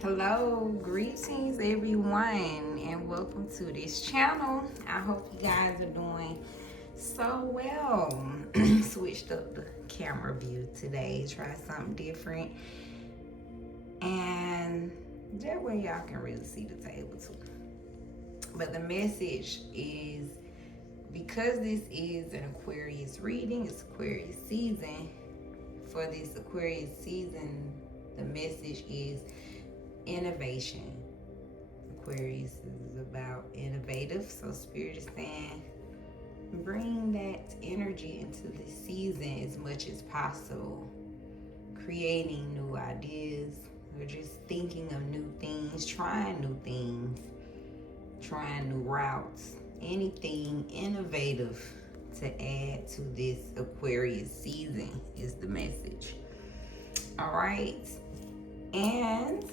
Hello, greetings everyone, and welcome to this channel. I hope you guys are doing so well. Switched up the camera view today, try something different, and that way y'all can really see the table too. But the message is, because this is an Aquarius reading, it's Aquarius season. For this Aquarius season, the message is innovation. Aquarius is about innovative, so Spirit is saying bring that energy into this season as much as possible, creating new ideas or just thinking of new things, trying new things, trying new routes, anything innovative to add to this Aquarius season is the message. All right, and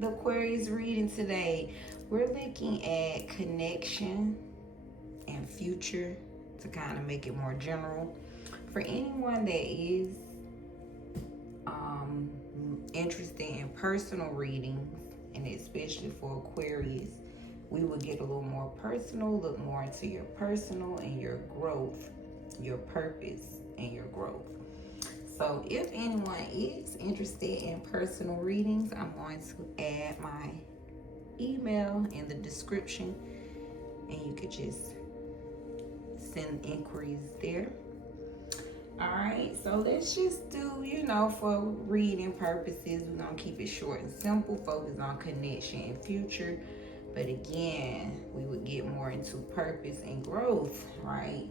the Aquarius reading today, we're looking at connection and future to kind of make it more general. For anyone that is interested in personal readings, and especially for Aquarius, we will get a little more personal, look more into your personal and your growth, your purpose and your growth. So if anyone is interested in personal readings, I'm going to add my email in the description, and you could just send inquiries there. All right, so let's just do, for reading purposes, we're going to keep it short and simple, focus on connection and future. But again, we would get more into purpose and growth, right?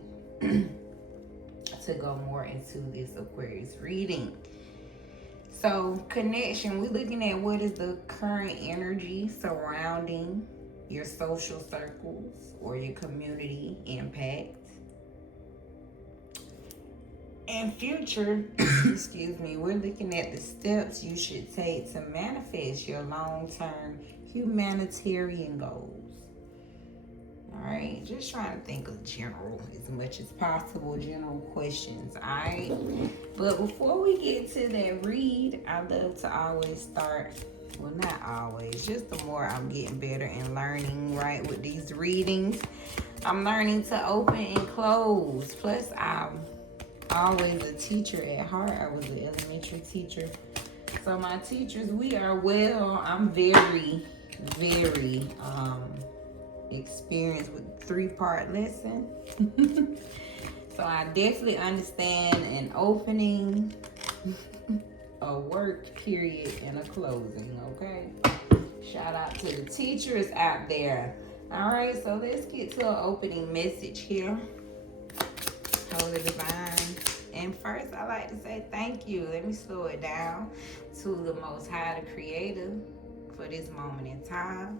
To go more into this Aquarius reading. So connection, we're looking at what is the current energy surrounding your social circles or your community impact. And future, excuse me, we're looking at the steps you should take to manifest your long-term humanitarian goals. All right, just trying to think of general as much as possible, general questions. All right, but before we get to that read, I love to always start, well, not always, just the more I'm getting better and learning, right, with these readings, I'm learning to open and close. Plus, I'm always a teacher at heart. I was an elementary teacher. So my teachers, we are well. I'm very, very experienced with 3-part lesson. So I definitely understand an opening, a work period, and a closing, okay? Shout out to the teachers out there. All right, so let's get to an opening message here. Holy Divine. And first, I like to say thank you. Let me slow it down to the Most High, the Creator, for this moment in time.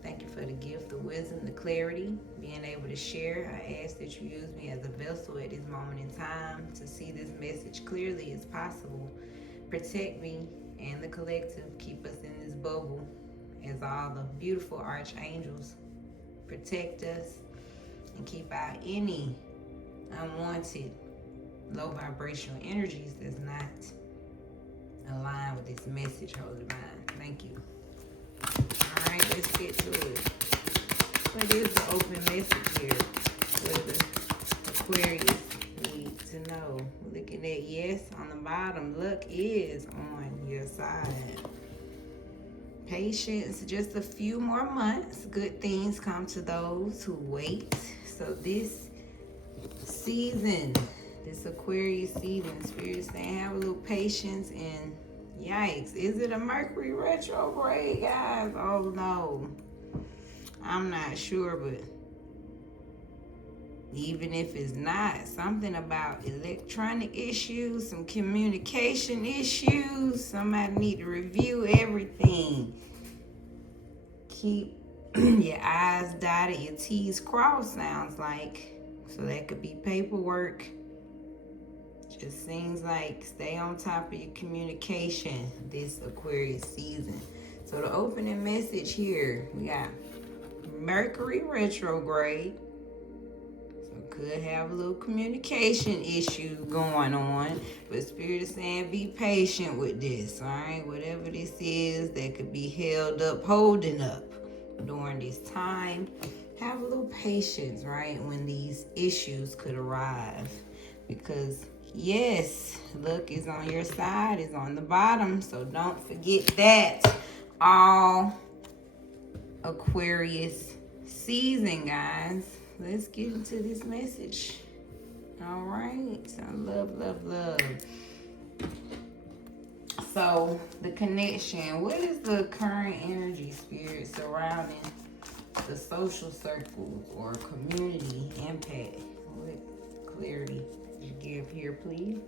Thank you for the gift, the wisdom, the clarity, being able to share. I ask that you use me as a vessel at this moment in time to see this message clearly as possible. Protect me and the collective. Keep us in this bubble as all the beautiful archangels protect us and keep out any unwanted low vibrational energies that's not aligned with this message, Holy Divine. Thank you. All right, let's get to it. What is the open message here? What the Aquarius need to know? Looking at yes on the bottom, luck is on your side. Patience, just a few more months. Good things come to those who wait. So this season, this Aquarius season, Spirit is saying have a little patience. And yikes, is it a Mercury retrograde, guys? Oh no, I'm not sure, but even if it's not, something about electronic issues, some communication issues, somebody need to review everything. Keep your I's dotted, your T's crossed, sounds like. So that could be paperwork. Just seems like stay on top of your communication this Aquarius season. So the opening message here, we got Mercury retrograde. So could have a little communication issue going on, but Spirit is saying be patient with this, all right? Whatever this is that could be held up, holding up during this time, have a little patience, right? When these issues could arrive, because yes, luck is on your side, is on the bottom, so don't forget that. All Aquarius season, guys. Let's get into this message. All right. So love. So the connection. What is the current energy, Spirit, surrounding the social circles or community impact? What clarity did you give here, please?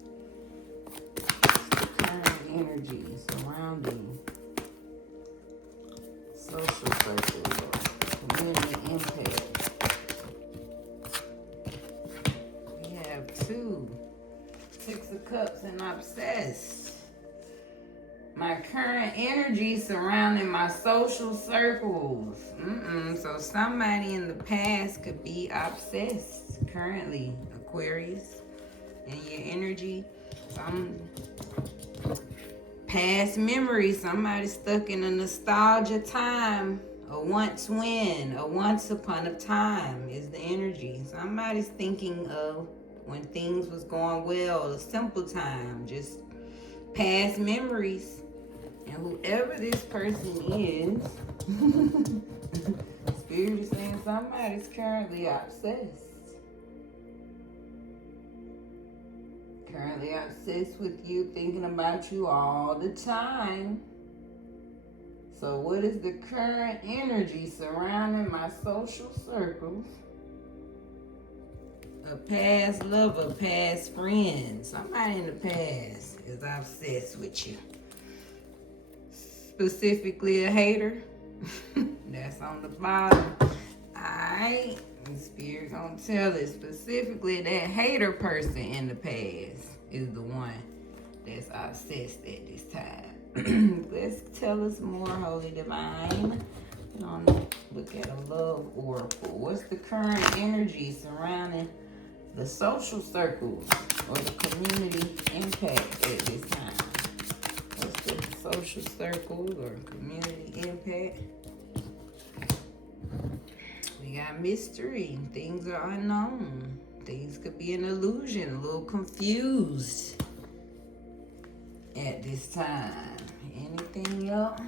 The current energy surrounding social circles or community impact. We have 2 6 of Cups and obsessed. My current energy surrounding my social circles. So somebody in the past could be obsessed currently, Aquarius, and your energy. Some past memory, somebody stuck in a nostalgia time, a once when, a once upon a time is the energy. Somebody's thinking of when things was going well, a simple time, just past memories. And whoever this person is, Spirit is saying somebody's currently obsessed. Currently obsessed with you, thinking about you all the time. So what is the current energy surrounding my social circles? A past lover, past friend. Somebody in the past is obsessed with you. Specifically a hater. That's on the bottom. Alright. Spirit gonna tell us specifically that hater person in the past is the one that's obsessed at this time. Let's tell us more, Holy Divine. We're gonna look at a love oracle. What's the current energy surrounding the social circles or the community impact at this time? What's the social circles or community impact? We got mystery. Things are unknown. Things could be an illusion, a little confused at this time. Anything else?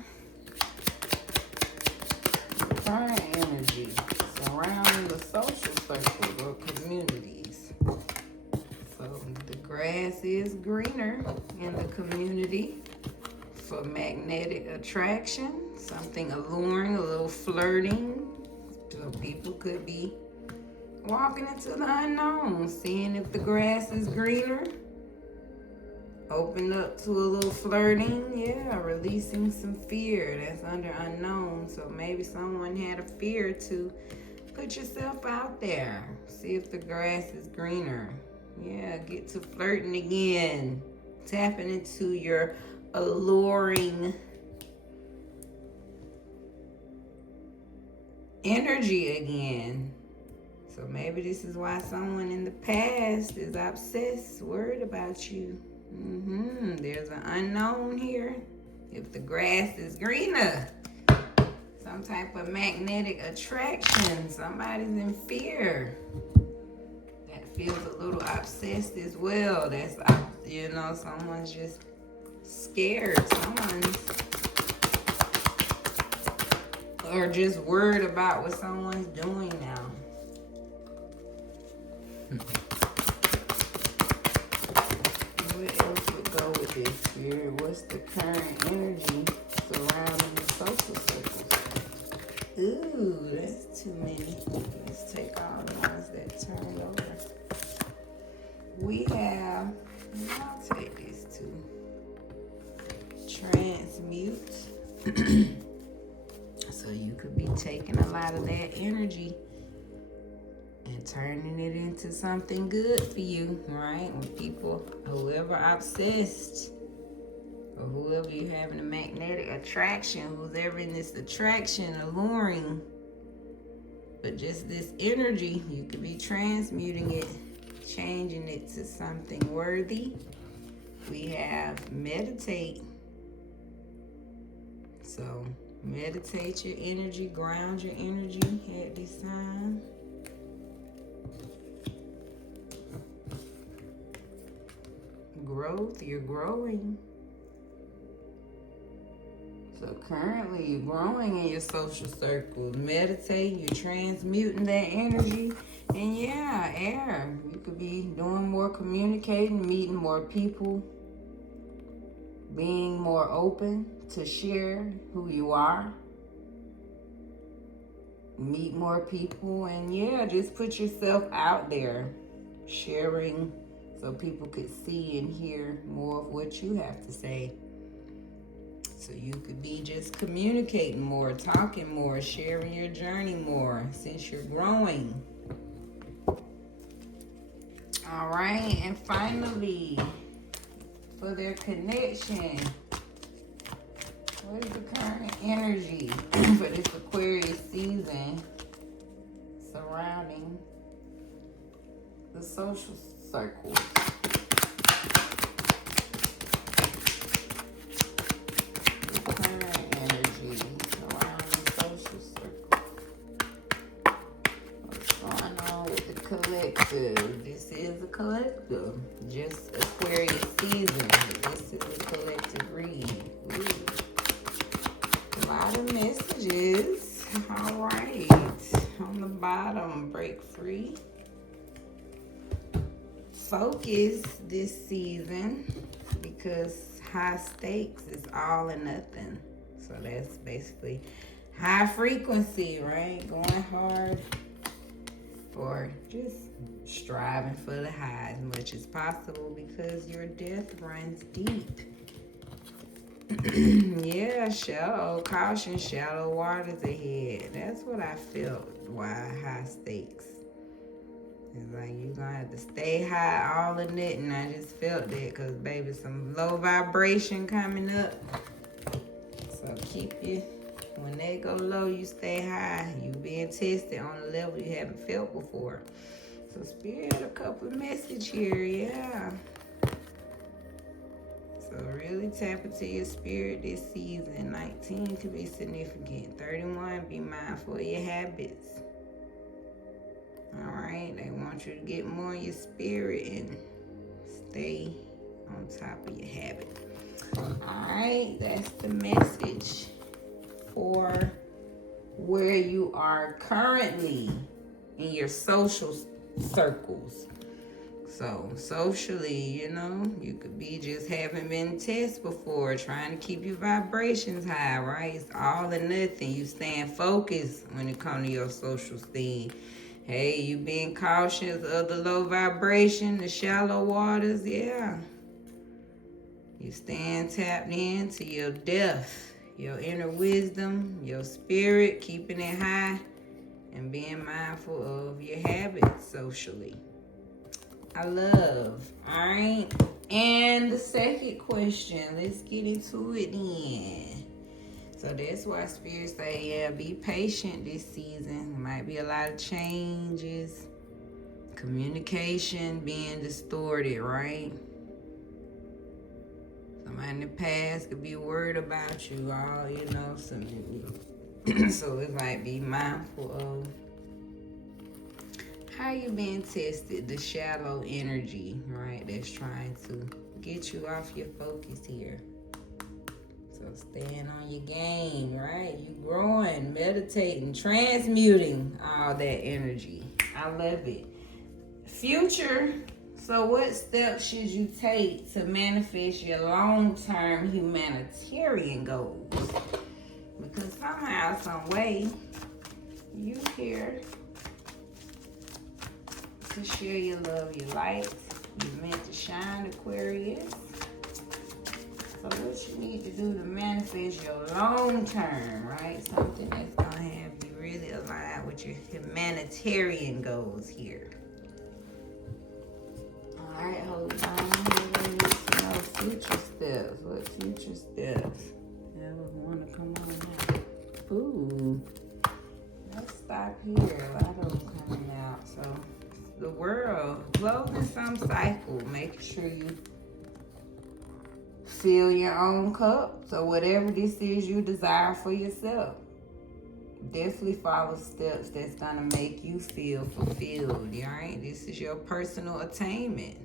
Current energy surrounding the social circles or communities. So the grass is greener in the community for magnetic attraction, something alluring, a little flirting. So people could be walking into the unknown, seeing if the grass is greener. Open up to a little flirting, yeah, releasing some fear that's under unknown. So maybe someone had a fear to put yourself out there. See if the grass is greener. Yeah, get to flirting again. Tapping into your alluring energy again. So maybe this is why someone in the past is obsessed, worried about you. There's an unknown here. If the grass is greener, some type of magnetic attraction. Somebody's in fear. That feels a little obsessed as well. That's, someone's just scared. Someone's or just worried about what someone's doing now. What else would go with this, Spirit? What's the current energy surrounding the social circles? Ooh, that's too many. Let's take all the ones that turned over. We have, I'll take this too. Transmute. So you could be taking a lot of that energy and turning it into something good for you, right? When people, whoever obsessed, or whoever you're having a magnetic attraction, who's ever in this attraction, alluring, But just this energy, you could be transmuting it, changing it to something worthy. We have meditate. So meditate your energy, ground your energy at this time. Growth, you're growing. So currently you're growing in your social circles. Meditating, you're transmuting that energy. And yeah, air. You could be doing more communicating, meeting more people, being more open to share who you are. Meet more people, and yeah, just put yourself out there, sharing so people could see and hear more of what you have to say. So you could be just communicating more, talking more, sharing your journey more since you're growing. All right, and finally, for their connection, what is the current energy for this Aquarius season surrounding the social circle? The current energy surrounding social circle. What's going on with the collective? This is a collective. Just Aquarius season. This is a collective reading. Ooh. A lot of messages. All right. On the bottom, break free. Focus this season because high stakes is all or nothing. So that's basically high frequency, right? Going hard for just striving for the high as much as possible because your depth runs deep. Yeah, shallow, caution, shallow waters ahead. That's what I felt. Why high stakes? It's like you're gonna have to stay high all in it, and I just felt that because, baby, some low vibration coming up. So keep you, when they go low, you stay high. You being tested on a level you haven't felt before. So Spirit, a couple of message here, yeah. So really tap into your spirit this season. 19 could be significant. 31, be mindful of your habits. All right, they want you to get more in your spirit and stay on top of your habit. All right, that's the message for where you are currently in your social circles. So socially, you know, you could be just haven't been tested before, trying to keep your vibrations high, right? It's all or nothing. You staying focused when it comes to your social scene. Hey, you being cautious of the low vibration, the shallow waters, yeah. You staying tapped into your depth, your inner wisdom, your spirit, keeping it high, and being mindful of your habits socially. I love. All right. And the second question, let's get into it then. So that's why Spirit say, yeah, be patient this season. Might be a lot of changes. Communication being distorted, right? Somebody in the past could be worried about you, all, you know, so it might be mindful of how you being tested, the shallow energy, right, that's trying to get you off your focus here. So staying on your game, right? You growing, meditating, transmuting all that energy. I love it. Future. So what steps should you take to manifest your long-term humanitarian goals? Because somehow, some way, you here to share your love, your light. You're meant to shine, Aquarius. So what you need to do to manifest your long term, right? Something that's going to have you really aligned with your humanitarian goals here. All right, hold on. Future steps. What future steps? Ever want to come on now? Ooh. Let's stop here. A lot of them coming out. So the world, closing some cycle, making sure you fill your own cup. So whatever this is you desire for yourself, definitely follow steps that's gonna make you feel fulfilled. All right, this is your personal attainment.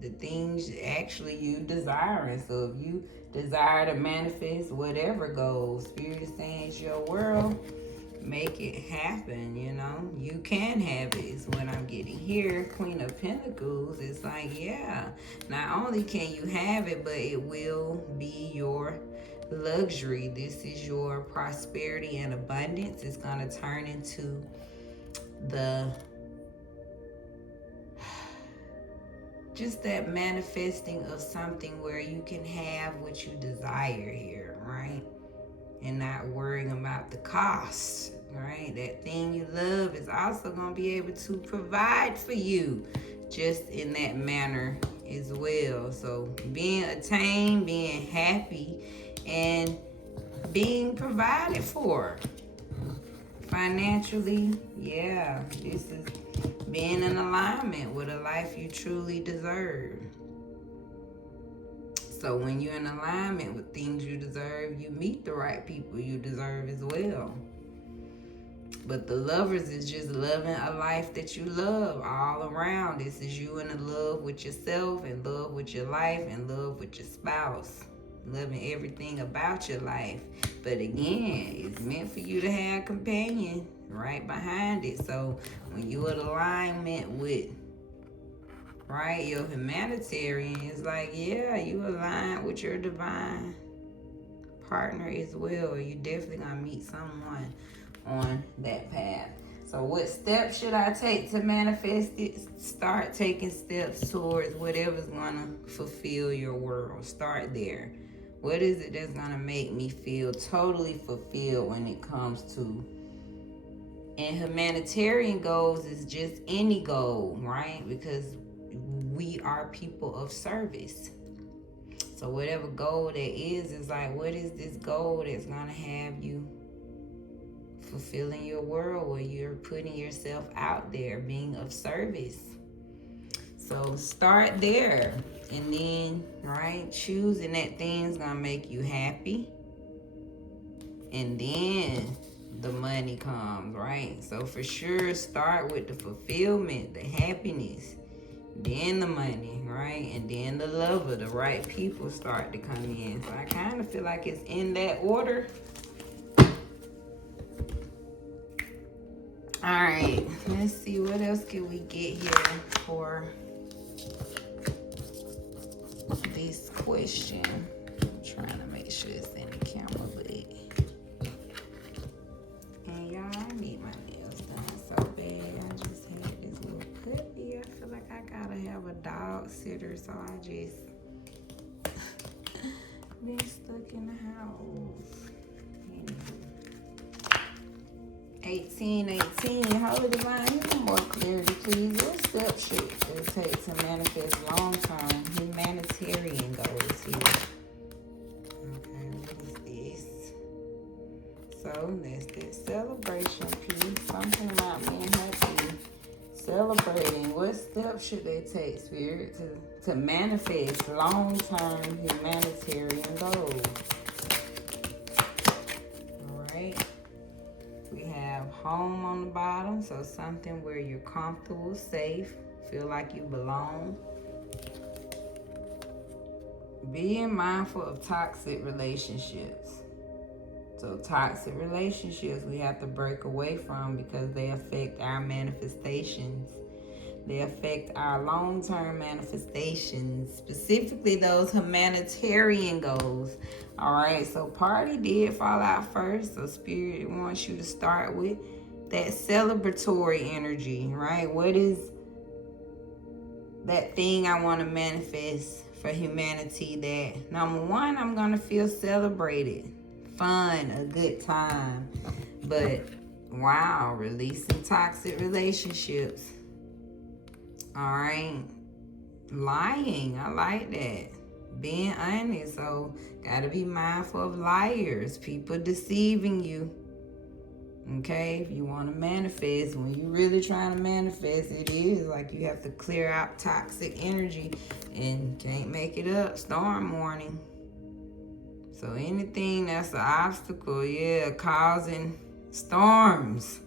The things actually you desiring. So if you desire to manifest whatever goals, Spirit is saying it's your world, make it happen. You know, you can have it is what I'm getting here. Queen of Pentacles, it's like, yeah, not only can you have it, but it will be your luxury. This is your prosperity and abundance. It's going to turn into the just that manifesting of something where you can have what you desire here, right? And not worrying about the cost, right? That thing you love is also going to be able to provide for you just in that manner as well. So being attained, being happy, and being provided for financially, yeah, this is being in alignment with a life you truly deserve. So when you're in alignment with things you deserve, you meet the right people you deserve as well. But the lovers is just loving a life that you love all around. This is you in love with yourself, in love with your life, in love with your spouse. Loving everything about your life. But again, it's meant for you to have a companion right behind it. So when you're in alignment with, right, your humanitarian, it's like, yeah, you align with your divine partner as well. You definitely gonna meet someone on that path. So what steps should I take to manifest it? Start taking steps towards whatever's gonna fulfill your world. Start there. What is it that's gonna make me feel totally fulfilled when it comes to, and humanitarian goals is just any goal, right? Because we are people of service. So whatever goal that is like, what is this goal that's gonna have you fulfilling your world where you're putting yourself out there, being of service? So start there, and then, right, choosing that thing's gonna make you happy, and then the money comes, right? So for sure, start with the fulfillment, the happiness, then the money, right? And then the love of the right people start to come in. So I kind of feel like it's in that order. All right, let's see what else can we get here for this question. I'm trying to make sure it's in the camera, but and y'all, I need my nails done so bad. I just had this little puppy. I feel like I gotta have a dog sitter, so I just been stuck in the house. 1818, Holy Divine, give me more clarity, please. What steps should it take to manifest long-term humanitarian goals here? Okay, what is this? So that's that celebration piece. Something about being happy, celebrating. What steps should they take, Spirit, to manifest long-term humanitarian goals? All right. We have home on the bottom, so something where you're comfortable, safe, feel like you belong. Being mindful of toxic relationships. So toxic relationships we have to break away from because they affect our manifestations. They affect our long-term manifestations, specifically those humanitarian goals. All right, so party did fall out first, so Spirit wants you to start with that celebratory energy, right? What is that thing I want to manifest for humanity that, number one, I'm going to feel celebrated, fun, a good time. But, wow, releasing toxic relationships. All right, lying, I like that. Being honest, so gotta be mindful of liars, people deceiving you. Okay, if you want to manifest, when you're really trying to manifest, it is like you have to clear out toxic energy and can't make it up. Storm warning. So anything that's an obstacle, yeah, causing storms.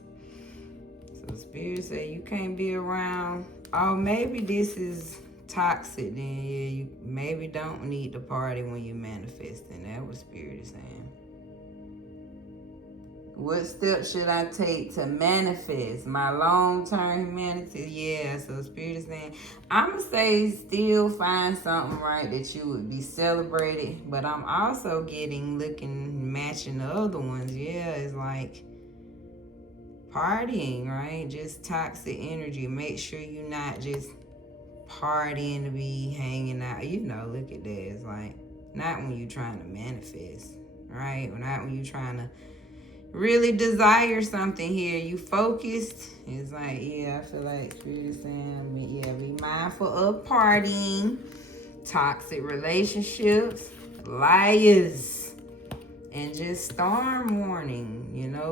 So Spirit say you can't be around. Oh, maybe this is toxic. Then yeah, you maybe don't need to party when you're manifesting. That's what Spirit is saying. What steps should I take to manifest my long-term humanity? Yeah, so Spirit is saying, I'm going to say still find something, right, that you would be celebrated. But I'm also matching the other ones. Yeah, it's like partying, right? Just toxic energy. Make sure you're not just partying to be hanging out. Look at that. It's like, not when you're trying to manifest, right? Not when you're trying to really desire something here. You focused. It's like, yeah, I feel like Spirit is saying, yeah, be mindful of partying, toxic relationships, liars, and just storm warning.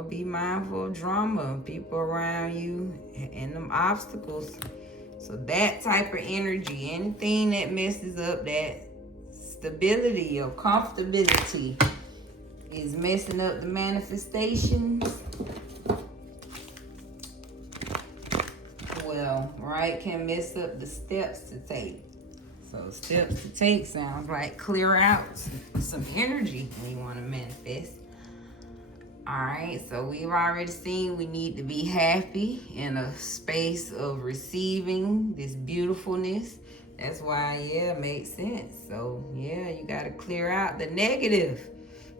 Be mindful of drama, people around you, and them obstacles. So that type of energy, anything that messes up that stability or comfortability, is messing up the manifestations. Well, right, can mess up the steps to take. So steps to take sounds like clear out some energy when you want to manifest. All right, so we've already seen we need to be happy in a space of receiving this beautifulness. That's why, yeah, it makes sense. So, yeah, you got to clear out the negative.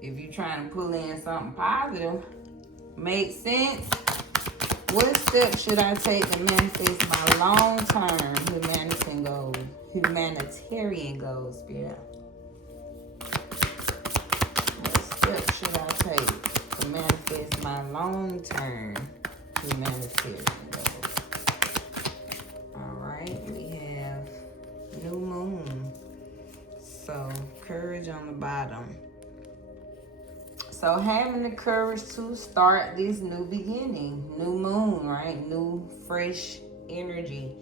If you're trying to pull in something positive, makes sense. What steps should I take to manifest my long-term humanitarian goals, Spirit? What steps should I take to manifest my long-term humanitarian goals? All right, we have new moon. So, courage on the bottom. So having the courage to start this new beginning, new moon, right? New, fresh energy.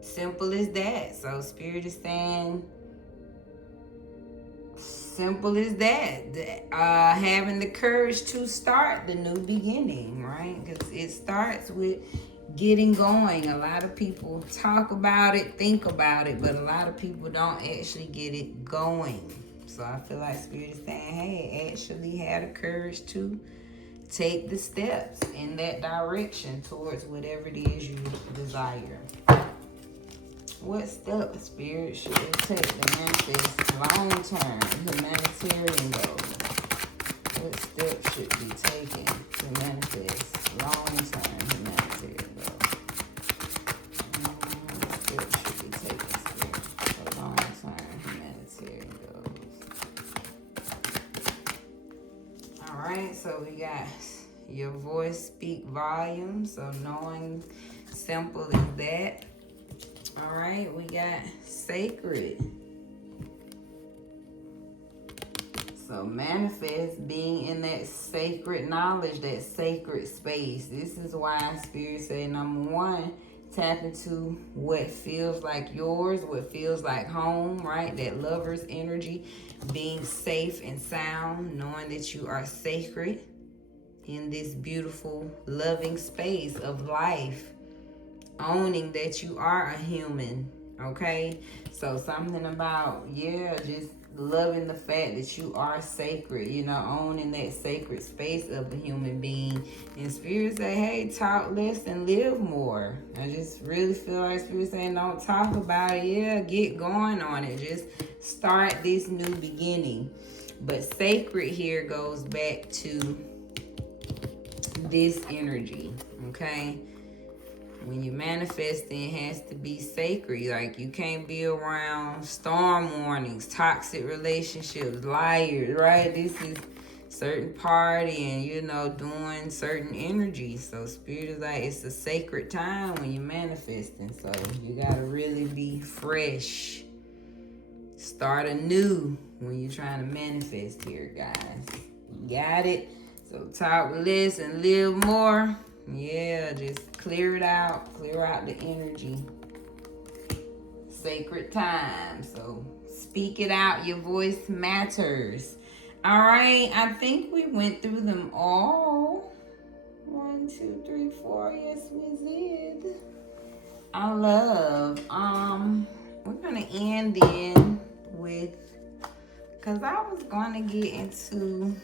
Simple as that. So Spirit is saying, simple as that. Having the courage to start the new beginning, right? Because it starts with getting going. A lot of people talk about it, think about it, but a lot of people don't actually get it going. So I feel like Spirit is saying, hey, actually have the courage to take the steps in that direction towards whatever it is you desire. What steps, Spirit, should it take to manifest long-term humanitarian goals? What steps should be taken to manifest long-term humanitarian goals? What steps should be taken, Spirit, for long-term humanitarian goals? All right, so we got your voice speak volume. So knowing, simple as that. All right, we got sacred. So manifest being in that sacred knowledge, that sacred space. This is why Spirit said, number one, tap into what feels like yours, what feels like home, right? That lover's energy, being safe and sound, knowing that you are sacred in this beautiful, loving space of life. Owning that you are a human, okay? So something about, just loving the fact that you are sacred, owning that sacred space of the human being. And Spirit say, hey, talk less and live more. I just really feel like Spirit saying, don't talk about it. Get going on it. Just start this new beginning. But sacred here goes back to this energy, okay? When you manifesting, it has to be sacred. Like, you can't be around storm warnings, toxic relationships, liars, right? This is certain partying, doing certain energies. So Spirit is like, it's a sacred time when you're manifesting. So you got to really be fresh. start anew when you're trying to manifest here, guys. You got it? So talk less and live more. Yeah, just clear it out. Clear out the energy. Sacred time. So speak it out. Your voice matters. All right. I think we went through them all. 1, 2, 3, 4. Yes, we did. I love. We're gonna end in with, cause I was gonna get into.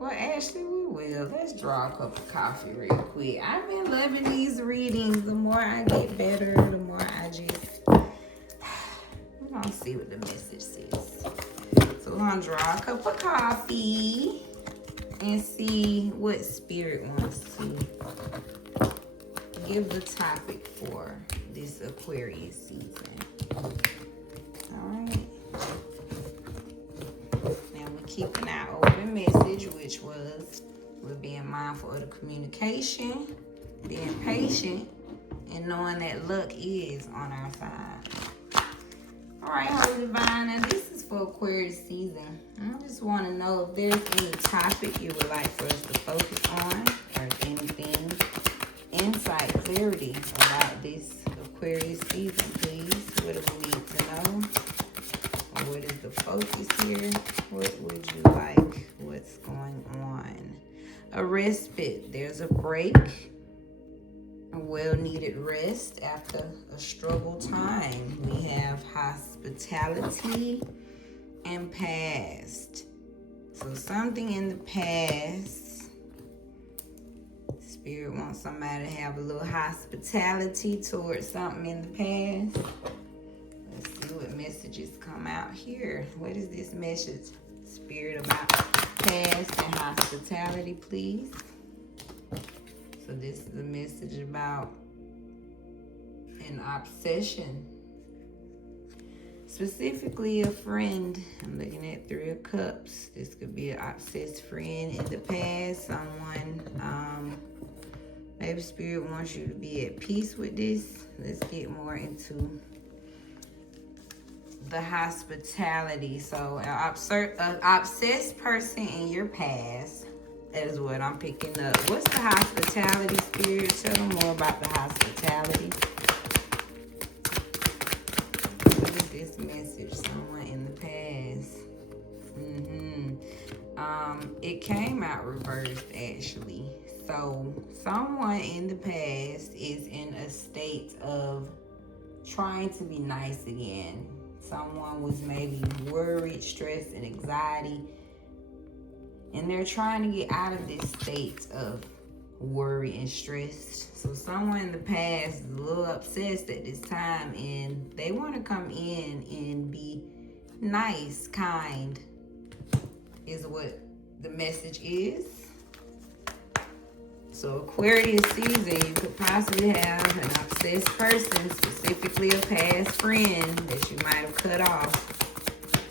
Well, actually, we will. Let's draw a cup of coffee real quick. I've been loving these readings. The more I get better, the more I just. We're gonna see what the message says. So we're gonna draw a cup of coffee and see what spirit wants to give the topic for this Aquarius season. All right. Now we're keeping our open message, which was we're being mindful of the communication, being patient, and knowing that luck is on our side. All right, Holy Divine. Now this is for Aquarius season. I just want to know if there's any topic you would like for us to focus on, or if anything, insight, clarity about this Aquarius season, please. What do we need to know? Or what is the focus here? What would you like? What's going on? A respite. There's a break. A well-needed rest after a struggle time. We have hospitality and past. So something in the past. Spirit wants somebody to have a little hospitality towards something in the past. Let's see what messages come out here. What is this message, Spirit, about past and hospitality, please? So this is a message about an obsession. Specifically a friend. I'm looking at 3 of Cups. This could be an obsessed friend in the past. Someone, maybe Spirit wants you to be at peace with this. Let's get more into the hospitality. So an obsessed person in your past is what I'm picking up. What's the hospitality, Spirit? Tell them more about the hospitality. What is this message? Someone in the past. It came out reversed, actually. So someone in the past is in a state of trying to be nice again. Someone was maybe worried, stressed, and anxiety, and they're trying to get out of this state of worry and stress. So someone in the past is a little obsessed at this time, and they want to come in and be nice, kind, is what the message is. So Aquarius season, you could possibly have an obsessed person, specifically a past friend that you might have cut off.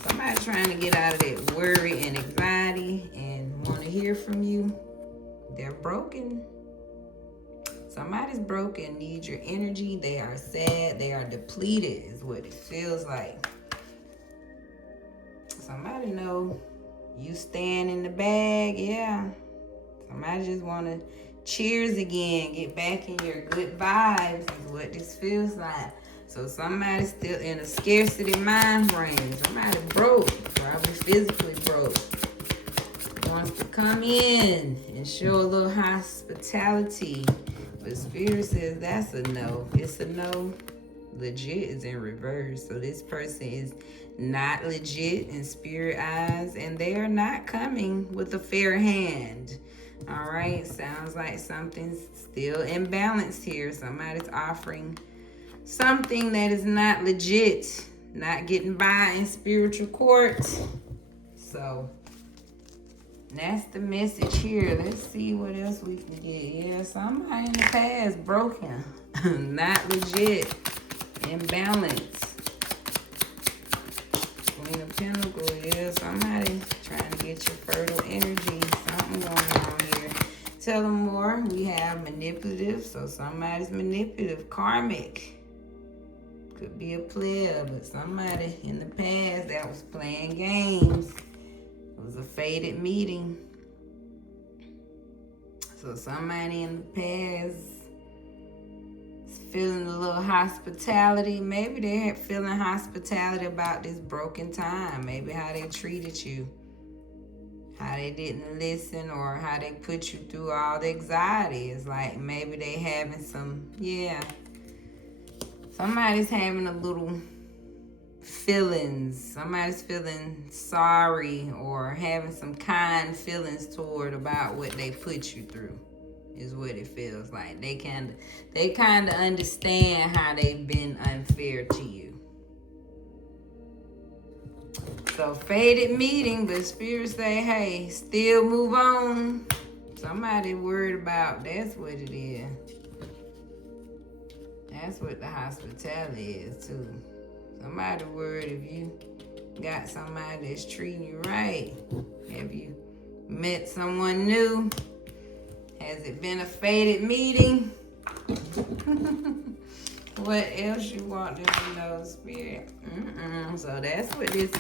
Somebody trying to get out of that worry and anxiety and want to hear from you. They're broken. Somebody's broken, needs your energy. They are sad. They are depleted is what it feels like. Somebody know you stand in the bag. Yeah. Somebody just want to cheers again, get back in your good vibes is what this feels like. So somebody's still in a scarcity mind frame. Somebody broke, probably physically broke. Wants to come in and show a little hospitality. But Spirit says that's a no. It's a no. Legit is in reverse. So this person is not legit in Spirit eyes, and they are not coming with a fair hand. All right, sounds like something's still imbalanced here. Somebody's offering something that is not legit, not getting by in spiritual court. So that's the message here. Let's see what else we can get. Yeah, somebody in the past broken, not legit, imbalanced. Queen of Pentacles, yeah, somebody trying to get your fertile energy. Something going on here. Tell them more. We have manipulative, so somebody's manipulative. Karmic. Could be a player, but somebody in the past that was playing games. It was a fated meeting. So somebody in the past is feeling a little hospitality. Maybe they're feeling hospitality about this broken time. Maybe how they treated you, how they didn't listen, or how they put you through all the anxiety. It's like maybe they having some, somebody's having a little feelings. Somebody's feeling sorry or having some kind feelings toward about what they put you through, is what it feels like. They kind of understand how they've been unfair to you. So fated meeting, but Spirit say, hey, still move on. Somebody worried about, that's what it is. That's what the hospitality is too. Somebody worried if you got somebody that's treating you right. Have you met someone new? Has it been a fated meeting? What else you want them to know, Spirit? So that's what this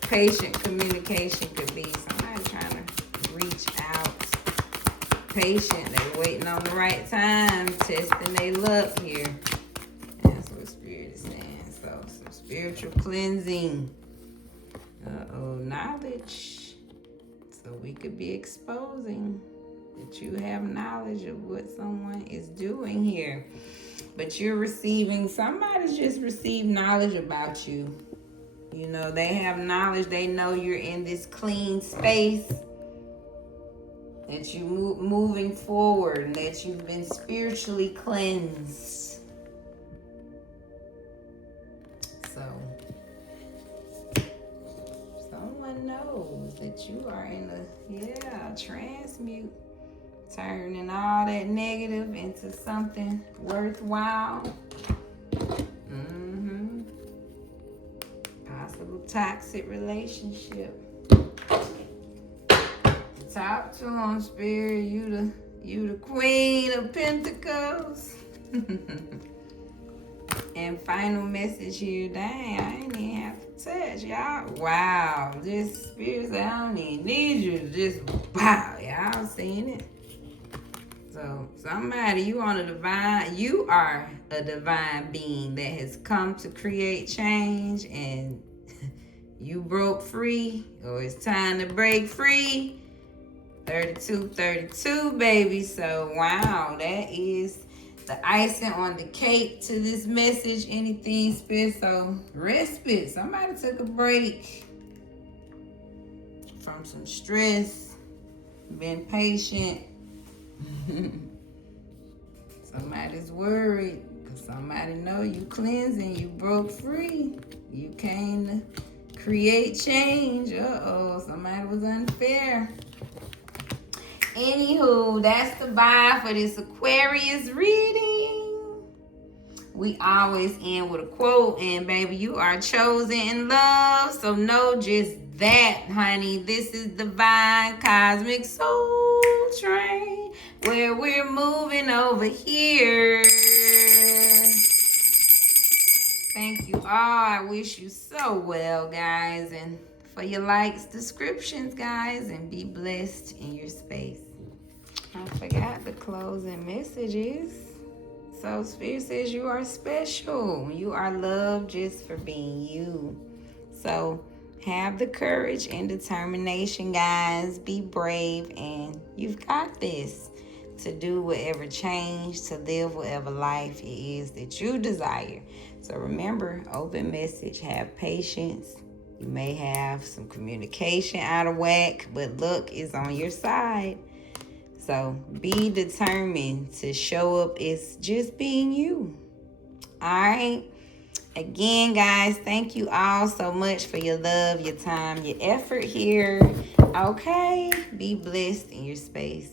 patient communication could be. Somebody trying to reach out. Patient, they waiting on the right time, testing their luck here. That's what Spirit is saying. So some spiritual cleansing. Knowledge. So we could be exposing that you have knowledge of what someone is doing here. But you're receiving, somebody's just received knowledge about you. You know, they have knowledge. They know you're in this clean space. That you moving forward. And that you've been spiritually cleansed. So, someone knows that you are in a, transmute. Turning all that negative into something worthwhile. Possible toxic relationship. Talk to them, Spirit. You the Queen of Pentacles. And final message here. Dang, I ain't even have to touch y'all. Wow, this Spirit said I don't even need you to just wow. Y'all seen it. So somebody, you are a divine being that has come to create change, and you broke free, or it's time to break free. 32, baby. So wow, that is the icing on the cake to this message. Anything, Spirit. So respite. Somebody took a break from some stress, been patient. Somebody's worried because somebody know you cleansing, you broke free, you came to create change. Somebody was unfair. Anywho, that's the vibe for this Aquarius reading. We always end with a quote, and baby, you are chosen in love. So know just that, honey. This is Divine Cosmic Soul Train, where we're moving over here. Thank you all. I wish you so well, guys, and for your likes, descriptions, guys, and be blessed in your space. I forgot the closing messages. So Spirit says you are special. You are loved just for being you. So have the courage and determination, guys. Be brave, and you've got this to do whatever change, to live whatever life it is that you desire. So remember, open message, have patience. You may have some communication out of whack, but luck is on your side. So be determined to show up as just being you. All right. Again, guys, thank you all so much for your love, your time, your effort here. Okay. Be blessed in your space.